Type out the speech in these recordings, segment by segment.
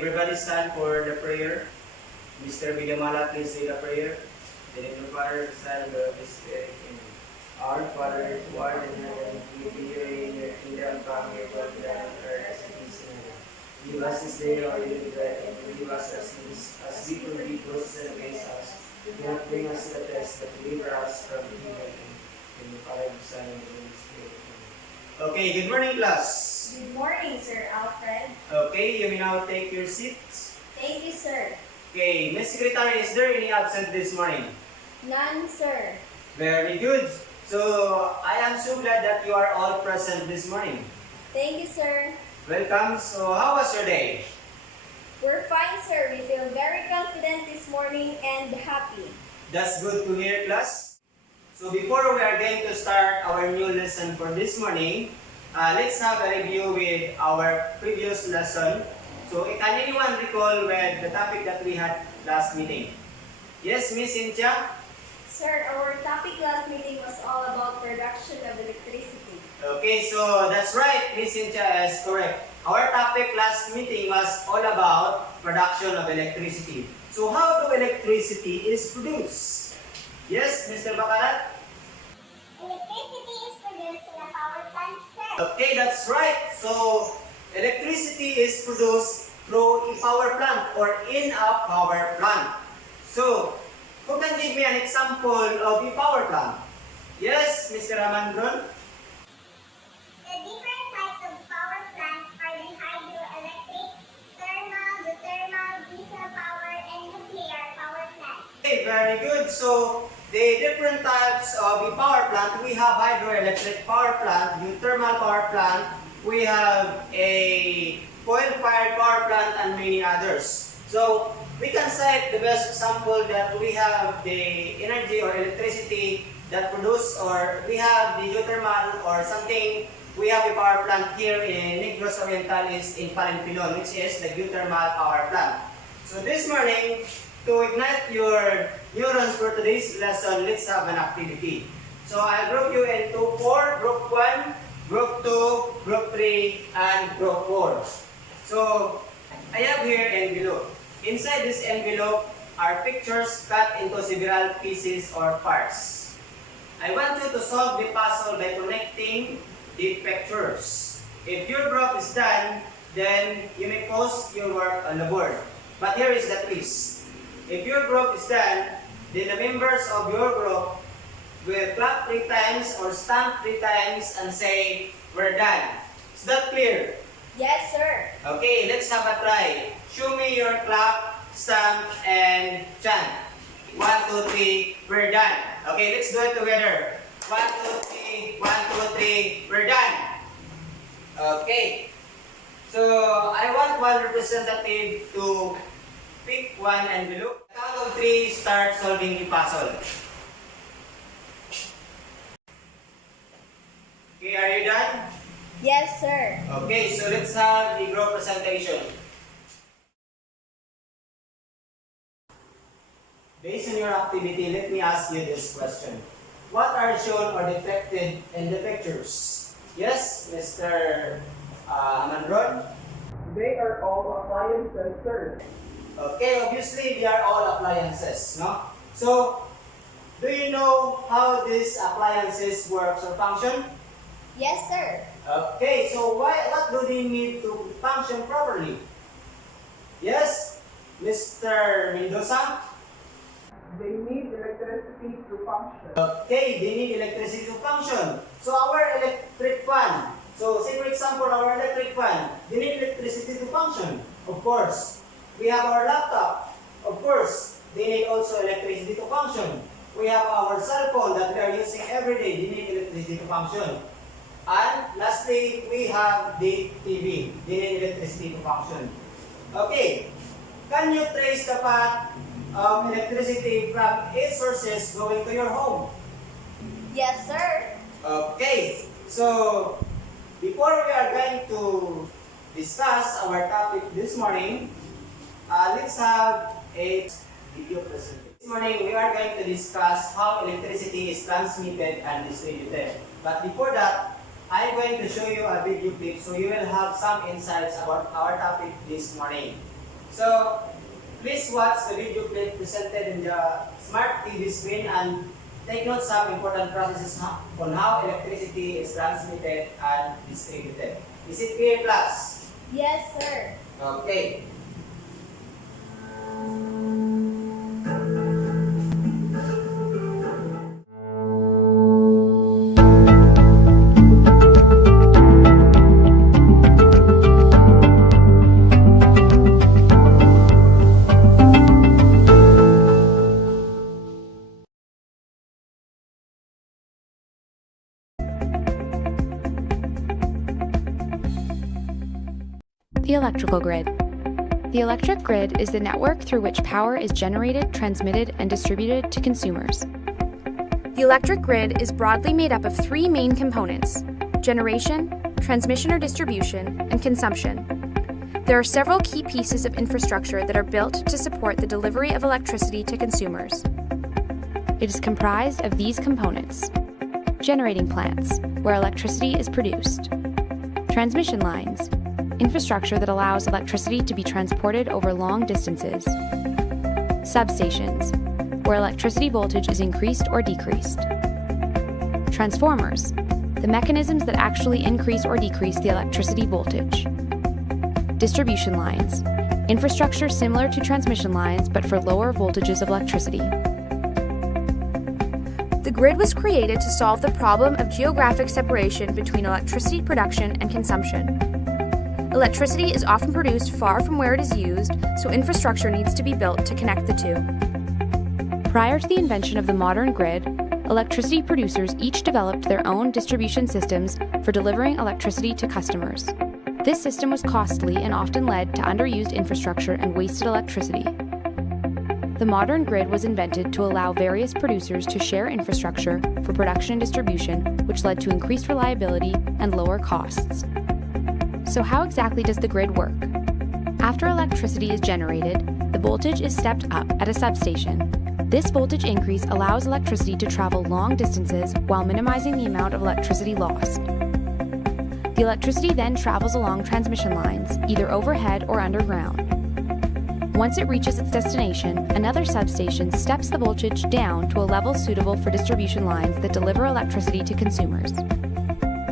everybody stand for the prayer. Mr. Bidamala, please say the prayer. The name of the Father, the Son, and the Holy Spirit. Amen. Our Father, who art in heaven, hallowed be your name, your kingdom come, your will be done on earth as it is in heaven. Give us this day our daily bread, and forgive us our sins, as we forgive those who sin against us. Do not bring us to the test, but deliver us from evil. In the Father, the Son, and the Holy Spirit. Amen. Okay, good morning, class. Good morning, Sir Alfred. Okay, you may now take your seats. Thank you, sir. Okay, Miss Secretary, is there any absent this morning? None, sir. Very good. So, I am so glad that you are all present this morning. Thank you, sir. Welcome. So, how was your day? We're fine, sir. We feel very confident this morning and happy. That's good to hear, class. So, before we are going to start our new lesson for this morning, let's have a review with our previous lesson. So, can anyone recall with the topic that we had last meeting? Yes, Miss Cynthia? Sir, our topic last meeting was all about production of electricity. Okay, so that's right, Miss Cynthia is correct. Our topic last meeting was all about production of electricity. So, how do electricity is produced? Yes, Mr. Bakarat? Electricity is produced in a power plant, sir. Okay, that's right. So, electricity is produced through a power plant or in a power plant. So, who can give me an example of a power plant? Yes, Mr. Ramandron? The different types of power plant are the hydroelectric, thermal, geothermal, diesel power, and nuclear power plant. Okay, very good. So, the different types of a power plant, we have hydroelectric power plant, geothermal power plant, we have a coal-fired power plant, and many others. So, we can cite the best example that we have the energy or electricity that produce, or we have the geothermal or something. We have a power plant here in Negros Orientalis in Palenpilon, which is the geothermal power plant. So this morning, to ignite your neurons for today's lesson, let's have an activity. So I'll group you into 4, Group 1, Group 2, Group 3, and Group 4. So I have here envelope. Inside this envelope are pictures cut into several pieces or parts. I want you to solve the puzzle by connecting the pictures. If your group is done, then you may post your work on the board. But here is the twist. If your group is done, then the members of your group will clap 3 times or stamp 3 times and say, "We're done." Is that clear? Yes, sir. Okay, let's have a try. Show me your clap, stamp, and chant. 1, 2, 3, we're done. Okay, let's do it together. 1, 2, 3, 1, 2, 3, we're done. Okay. So, I want one representative to pick one envelope. Count of 3, start solving the puzzle. Okay, are you done? Yes, sir. Okay, so let's have the group presentation. Based on your activity, let me ask you this question. What are shown or depicted in the pictures? Yes, Mr. Amandron? They are all appliances, sir. Okay, obviously they are all appliances, no? So, do you know how these appliances work or function? Yes, sir. Okay, so what do they need to function properly? Yes, Mr. Mendoza? They need electricity to function. Okay, they need electricity to function. So our electric fan, so say for example our electric fan, they need electricity to function. Of course. We have our laptop. Of course, they need also electricity to function. We have our cell phone that we are using every day, they need electricity to function. And lastly, we have the TV. They need electricity to function. Okay, can you trace the path of electricity from its sources going to your home? Yes, sir. Okay, so before we are going to discuss our topic this morning, let's have a video presentation. This morning, we are going to discuss how electricity is transmitted and distributed. But before that, I'm going to show you a video clip so you will have some insights about our topic this morning. So, please watch the video clip presented in the smart TV screen and take note some important processes on how electricity is transmitted and distributed. Is it clear, class? Yes, sir. Okay. The electrical grid. The electric grid is the network through which power is generated, transmitted, and distributed to consumers. The electric grid is broadly made up of three main components: generation, transmission or distribution, and consumption. There are several key pieces of infrastructure that are built to support the delivery of electricity to consumers. It is comprised of these components: generating plants, where electricity is produced; transmission lines, infrastructure that allows electricity to be transported over long distances; substations, where electricity voltage is increased or decreased; transformers, the mechanisms that actually increase or decrease the electricity voltage; distribution lines, infrastructure similar to transmission lines but for lower voltages of electricity. The grid was created to solve the problem of geographic separation between electricity production and consumption. Electricity is often produced far from where it is used, so infrastructure needs to be built to connect the two. Prior to the invention of the modern grid, electricity producers each developed their own distribution systems for delivering electricity to customers. This system was costly and often led to underused infrastructure and wasted electricity. The modern grid was invented to allow various producers to share infrastructure for production and distribution, which led to increased reliability and lower costs. So how exactly does the grid work? After electricity is generated, the voltage is stepped up at a substation. This voltage increase allows electricity to travel long distances while minimizing the amount of electricity lost. The electricity then travels along transmission lines, either overhead or underground. Once it reaches its destination, another substation steps the voltage down to a level suitable for distribution lines that deliver electricity to consumers.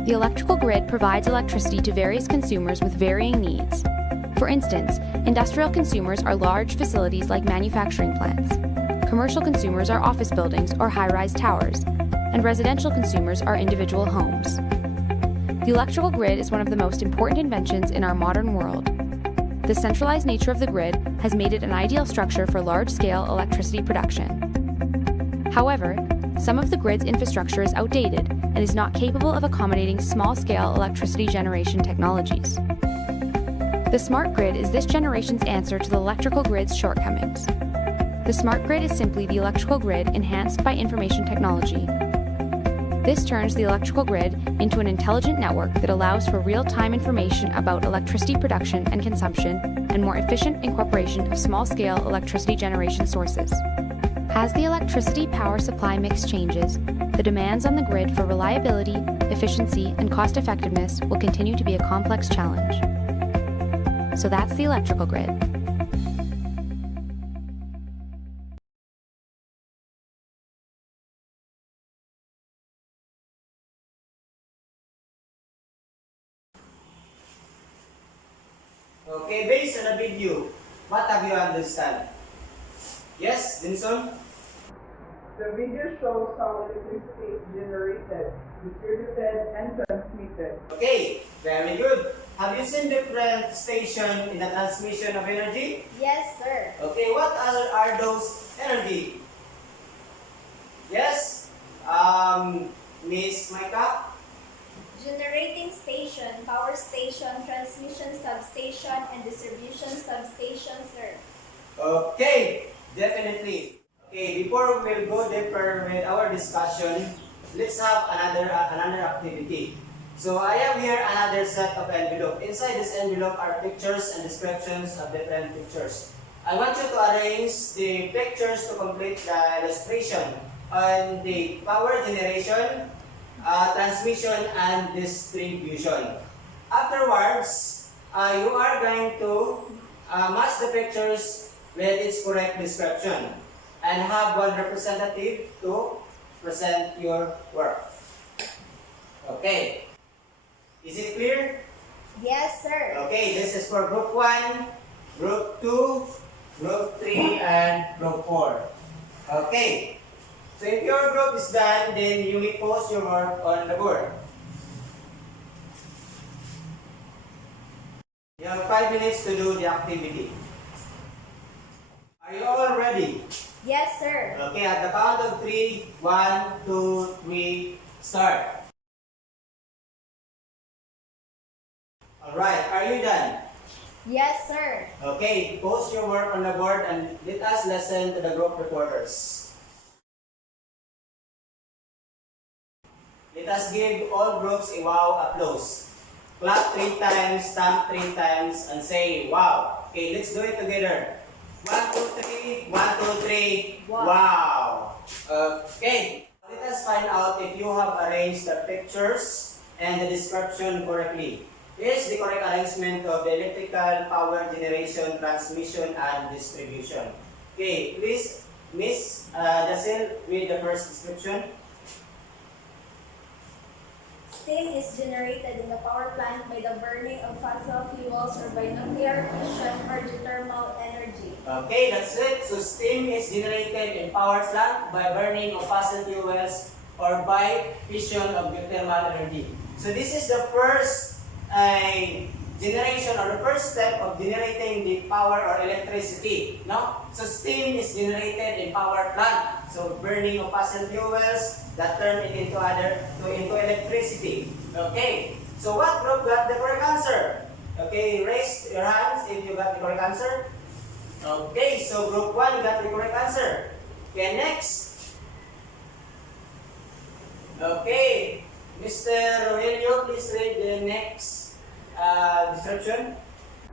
The electrical grid provides electricity to various consumers with varying needs. For instance, industrial consumers are large facilities like manufacturing plants. Commercial consumers are office buildings or high-rise towers, and residential consumers are individual homes. The electrical grid is one of the most important inventions in our modern world. The centralized nature of the grid has made it an ideal structure for large-scale electricity production. However, some of the grid's infrastructure is outdated and is not capable of accommodating small-scale electricity generation technologies. The smart grid is this generation's answer to the electrical grid's shortcomings. The smart grid is simply the electrical grid enhanced by information technology. This turns the electrical grid into an intelligent network that allows for real-time information about electricity production and consumption and more efficient incorporation of small-scale electricity generation sources. As the electricity power supply mix changes, the demands on the grid for reliability, efficiency, and cost-effectiveness will continue to be a complex challenge. So that's the electrical grid. Okay, based on the video, what have you understand? Yes, Vinson? The video shows how electricity is generated, distributed, and transmitted. Okay, very good. Have you seen different station in the transmission of energy? Yes, sir. Okay, what are those energy? Yes? Miss Micah? Generating station, power station, transmission substation, and distribution substation, sir. Okay, definitely. Okay, before we will go deeper with our discussion, let's have another activity. So I have here another set of envelope. Inside this envelope are pictures and descriptions of different pictures. I want you to arrange the pictures to complete the illustration on the power generation, transmission, and distribution. Afterwards, you are going to match the pictures with its correct description and have one representative to present your work. Okay. Is it clear? Yes, sir. Okay, this is for group 1, group 2, group 3, and group 4. Okay. So if your group is done, then you may post your work on the board. You have 5 minutes to do the activity. Are you all ready? Yes, sir. Okay, at the count of 3, 1, 2, 3, start. Alright, are you done? Yes, sir. Okay, post your work on the board and let us listen to the group recorders. Let us give all groups a wow applause. Clap 3 times, stamp 3 times, and say wow. Okay, let's do it together. 1, 2, 3, 1, 2, 3, Wow. wow. Okay, let us find out if you have arranged the pictures and the description correctly. Here's the correct arrangement of the electrical power generation, transmission, and distribution. Okay, please, Miss Jacel, read the first description. Steam is generated in the power plant by the burning of fossil fuels or by nuclear fission or geothermal energy. Okay, that's it. So steam is generated in power plant by burning of fossil fuels or by fission of geothermal energy. So this is the first generation or the first step of generating the power or electricity. No? So steam is generated in power plant. So burning of fossil fuels that turn it into electricity. Okay. So what group got the correct answer? Okay, raise your hands if you got the correct answer. Okay, so group 1 got the correct answer. Okay, next. Okay, Mr. Rogelio, please read the next description.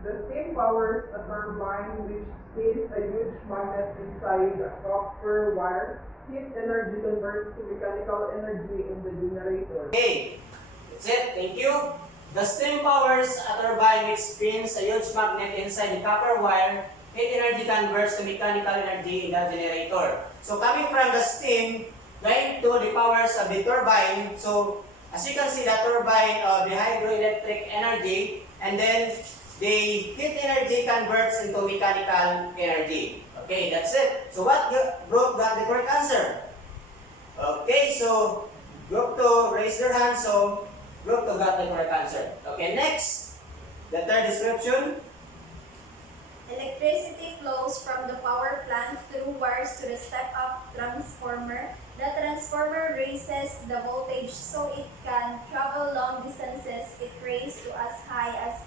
The steam powers a turbine which spins a huge magnet inside a copper wire. Heat energy converts to mechanical energy in the generator. Okay, that's it. Thank you. The steam powers a turbine which spins a huge magnet inside the copper wire. Heat energy converts to mechanical energy in the generator. So coming from the steam, going to the powers of the turbine. So as you can see, the turbine of the hydroelectric energy, and then the heat energy converts into mechanical energy. Okay, that's it. So what group got the correct answer? Okay, so group 2, raise their hand. So group 2 got the correct answer. Okay, next. The third description. Electricity flows from the power plant through wires to the step-up transformer. The transformer raises the voltage so it can travel long distances. It raises to as high as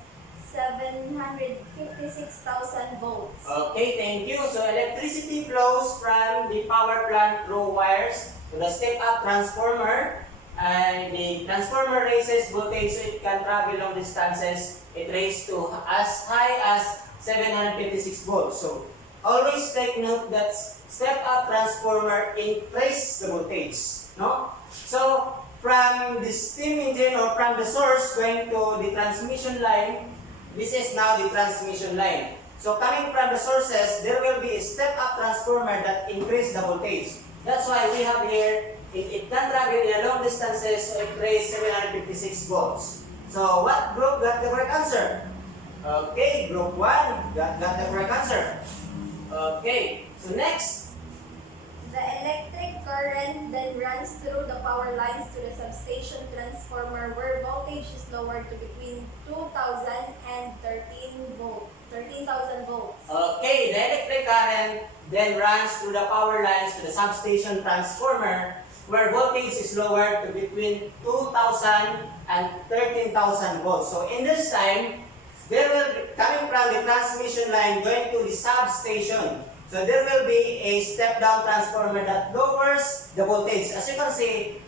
756,000 volts. Okay, thank you. So electricity flows from the power plant through wires to the step-up transformer. And the transformer raises voltage so it can travel long distances. It raises to as high as 756 volts. So always take note that step-up transformer increases the voltage. No? So from the steam engine or from the source going to the transmission line, this is now the transmission line. So coming from the sources, there will be a step-up transformer that increases the voltage. That's why we have here, it can travel in long distances, so it raises 756 volts. So what group got the correct answer? Okay, group 1 got the correct answer. Okay, so next. The electric current then runs through the power lines to the substation transformer where voltage is lowered to between 2,000 and 13,000 volts. Okay, the electric current then runs through the power lines to the substation transformer where voltage is lowered to between 2,000 and 13,000 volts. So in this time, there will be, coming from the transmission line going to the substation. So there will be a step-down transformer that lowers the voltage. As you can see,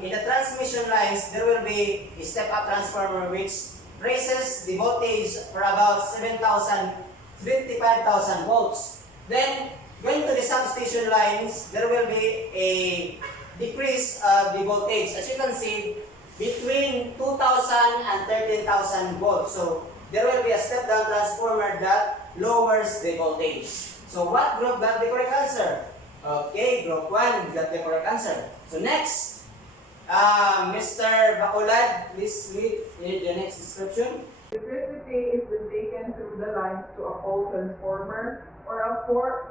in the transmission lines, there will be a step-up transformer which raises the voltage for about 25,000 volts. Then, going to the substation lines, there will be a decrease of the voltage. As you can see, between 2,000 and 13,000 volts. So there will be a step-down transformer that lowers the voltage. So what group got the correct answer? Okay, group 1 got the correct answer. So next, Mr. Bacolad, please read the next description. Electricity is then taken through the lines to a pole transformer or a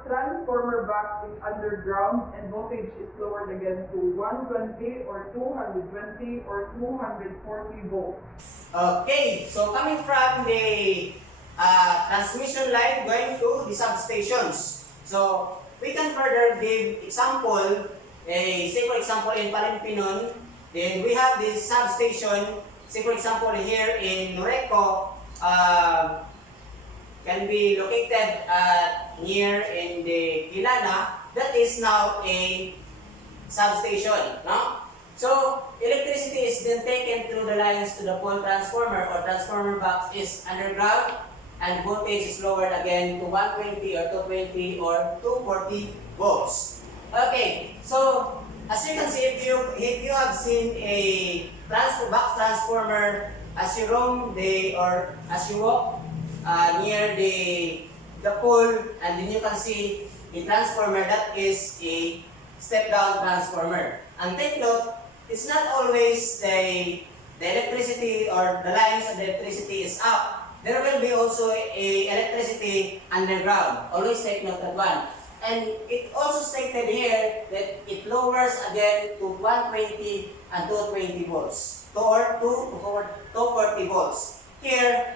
transformer box is underground and voltage is lowered again to 120 or 220 or 240 volts. Okay, so coming from the transmission line going to the substations. So we can further give example, say for example in Palimpinon, then we have this substation. Say for example here in Noreco, can be located near in the Kilana. That is now a substation, no? So electricity is then taken through the lines to the pole transformer or transformer box is underground, and voltage is lowered again to 120 or 220 or 240 volts. Okay, so as you can see, if you have seen a box transformer as you roam or as you walk near the pole, and then you can see the transformer, that is a step-down transformer. And take note, it's not always the electricity or the lines of the electricity is up. There will be also a electricity underground. Always take note that one. And it also stated here that it lowers again to 120 and 220 volts or 240 volts. Here,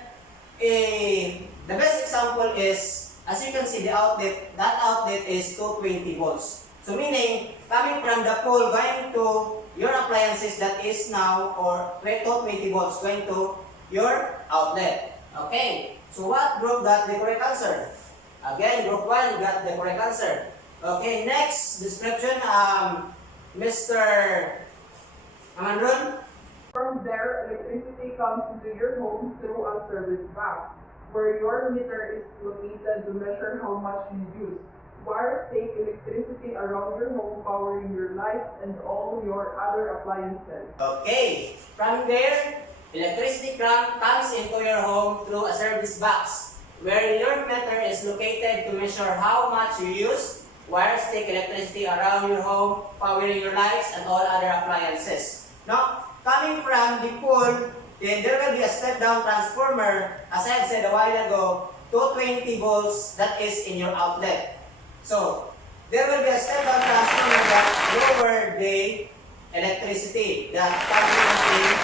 the best example is, as you can see, the outlet, that outlet is 220 volts. So meaning, coming from the pole going to your appliances, that is now, or 220 volts going to your outlet. Okay, so what group got the correct answer? Again, group 1 got the correct answer. Okay, next description, Mr. Amandron. From there, electricity comes into your home through a service box, where your meter is located to measure how much you use. Wires take electricity around your home, powering your lights and all your other appliances. Okay, from there, electricity comes into your home through a service box, where your meter is located to measure how much you use. Wires take electricity around your home, powering your lights and all other appliances. Now, coming from the pole, then there will be a step-down transformer, as I had said a while ago, 220 volts, that is in your outlet. So, there will be a step-down transformer that lower the electricity that coming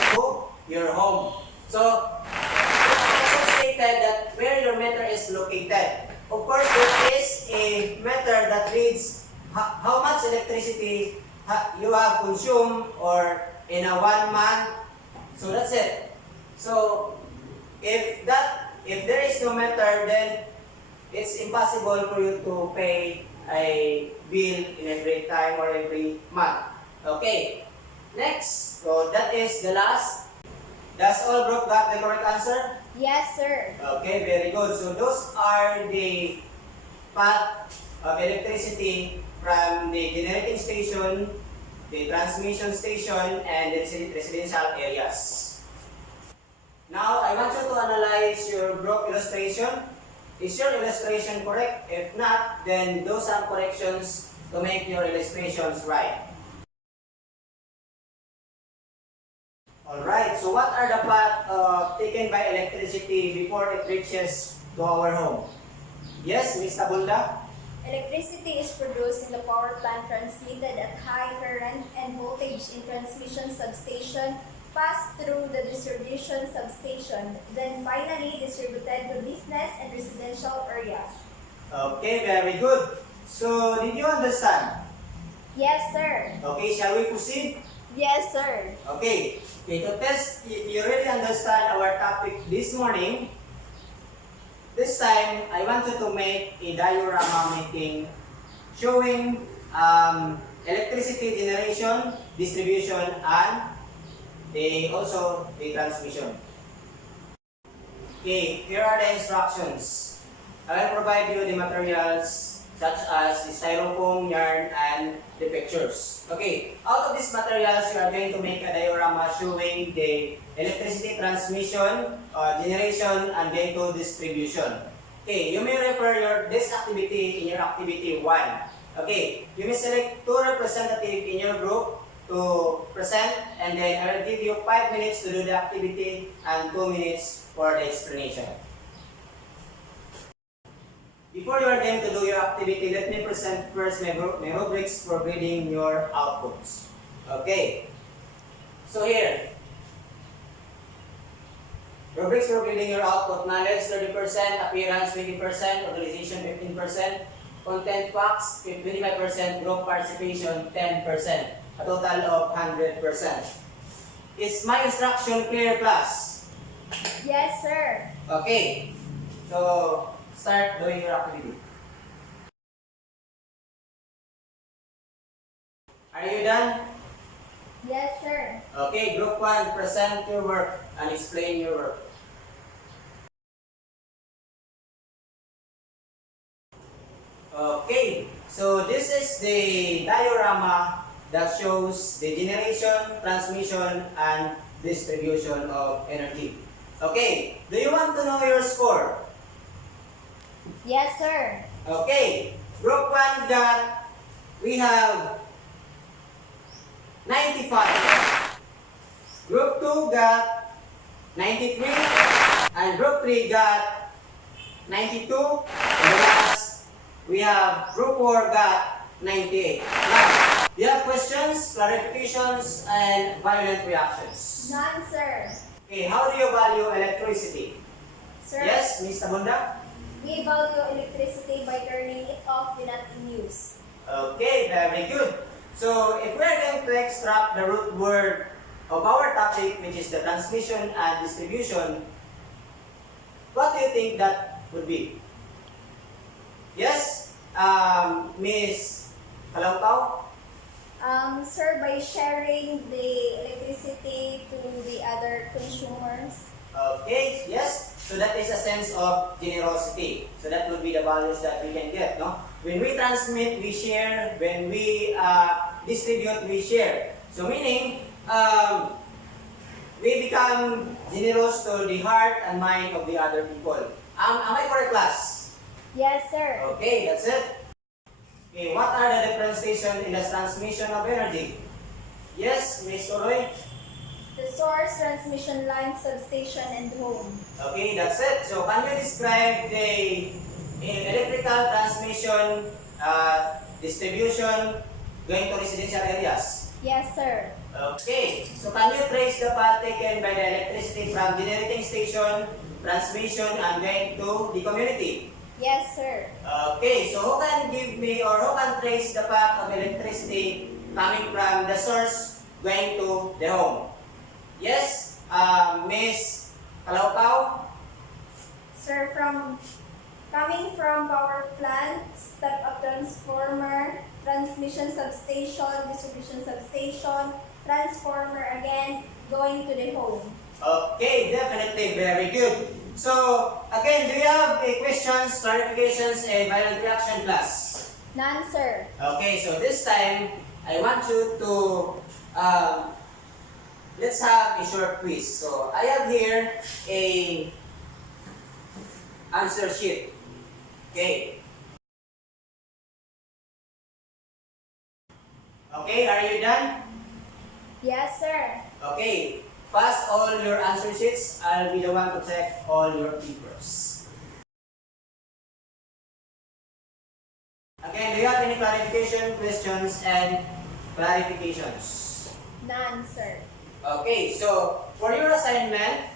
into your home. So, stated that where your meter is located. Of course, there is a meter that reads how much electricity you have consumed or in a 1 month. So that's it. So if there is no meter, then it's impossible for you to pay a bill in every time or every month. Okay. Next, so that is the last. Does all group got the correct answer? Yes, sir. Okay, very good. So those are the path of electricity from the generating station, the transmission station, and the residential areas. Now, I want you to analyze your group illustration. Is your illustration correct? If not, then do some corrections to make your illustrations right. Alright, so what are the path taken by electricity before it reaches to our home? Yes, Ms. Tabunda? Electricity is produced in the power plant, transmitted at high current and voltage in transmission substation, passed through the distribution substation, then finally distributed to business and residential areas. Okay, very good. So, did you understand? Yes, sir. Okay, shall we proceed? Yes, sir. Okay, to test if you really understand our topic this morning, this time I want you to make a diorama making showing electricity generation, distribution, and also the transmission. Okay, here are the instructions. I will provide you the materials such as the styrofoam, yarn, and the pictures. Okay, out of these materials, you are going to make a diorama showing the electricity transmission, generation, and going to distribution. Okay, you may refer this activity in your activity 1. Okay, you may select 2 representatives in your group to present, and then I will give you 5 minutes to do the activity and 2 minutes for the explanation. Before you are going to do your activity, let me present first my rubrics for grading your outputs. Okay, so here, rubrics for grading your output: knowledge 30%, appearance 20%, organization 15%, content facts 25%, group participation 10%, a total of 100%. Is my instruction clear, class? Yes, sir. Okay, so start doing your activity. Are you done? Yes, sir. Okay, group 1, present your work and explain your work. Okay, so this is the diorama that shows the generation, transmission, and distribution of energy. Okay, do you want to know your score? Yes, sir. Okay, group 1 we have 95. Group 2 got 93. And group 3 got 92. And the last, we have group 4 got 98. Now, do you have questions, clarifications, and violent reactions? None, sir. Okay, how do you value electricity? Sir, Yes, Ms. Tabunda? we value electricity by turning it off when not in use. Okay, very good. So, if we are going to extract the root word of our topic, which is the transmission and distribution, what do you think that would be? Yes, Miss Kalaukaw? Sir, by sharing the electricity to the other consumers. Okay, yes. So that is a sense of generosity. So that would be the values that we can get, no? When we transmit, we share. When we distribute, we share. So meaning, we become generous to the heart and mind of the other people. Am I correct, class? Yes, sir. Okay, that's it. Okay, what are the different stations in the transmission of energy? Yes, Miss Toroy? The source, transmission line, substation, and home. Okay, that's it. So, can you describe the electrical transmission, distribution going to residential areas? Yes, sir. Okay, so can you trace the path taken by the electricity from generating station, transmission, and going to the community? Yes, sir. Okay, so who can give me or who can trace the path of electricity coming from the source going to the home? Yes, Miss Kalaukaw? Sir, coming from power plant, step-up transformer, transmission substation, distribution substation, transformer again, going to the home. Okay, definitely, very good. So, again, do you have questions, clarifications, and violent reaction, class? None, sir. Okay, so this time, I want you to, let's have a short quiz. So, I have here a answer sheet. Okay. Okay, are you done? Yes, sir. Okay. Pass all your answer sheets. I'll be the one to check all your papers. Again, do you have any clarification, questions, and clarifications? None, sir. Okay, so for your assignment,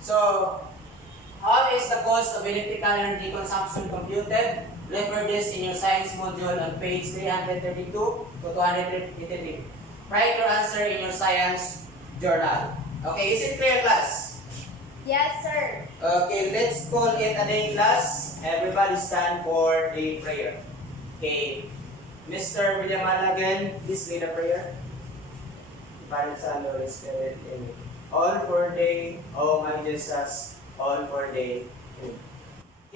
so how is the cost of electrical energy consumption computed? Refer this in your science module on page 332 to 283. Write your answer in your science journal. Okay, is it clear, class? Yes, sir. Okay, let's call it a day, class. Everybody stand for the prayer. Okay, Mr. Villamala again, please lead a prayer. Father, Son, Holy Spirit, amen. All for day, oh my Jesus, all for day. Amen.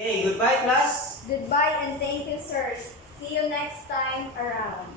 Okay, goodbye class. Goodbye and thank you, sirs. See you next time around.